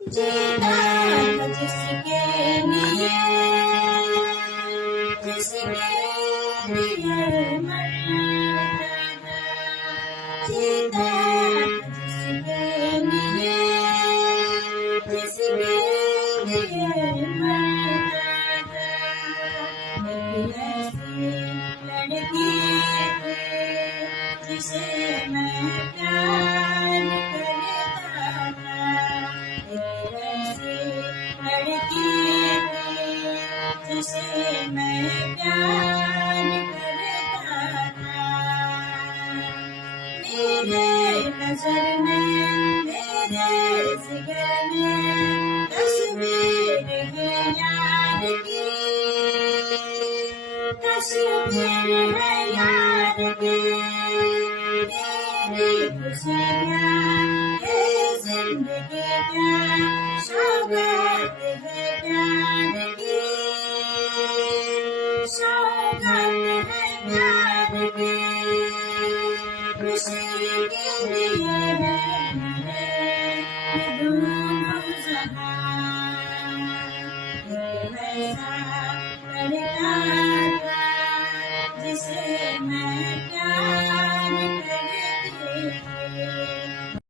जीना था जिसके लिए मरना, जीना था जिसके लिए मरना। एक ऐसी लड़की थी जिसे मैं प्यार करता था, एक ऐसी लड़की थी जिसे मैं प्यार करता था। मेरे नजर में, मेरे जिगर में तस्वीर है यार की, तस्वीर है यार की। मेरी खुशियाँ, ये जिंदगी क्या सौगात है प्यार की, सौगात है प्यार की। खुशी के लिए है मेरे ये दोनों जहां। एक ऐसा लड़का था जिसे मैं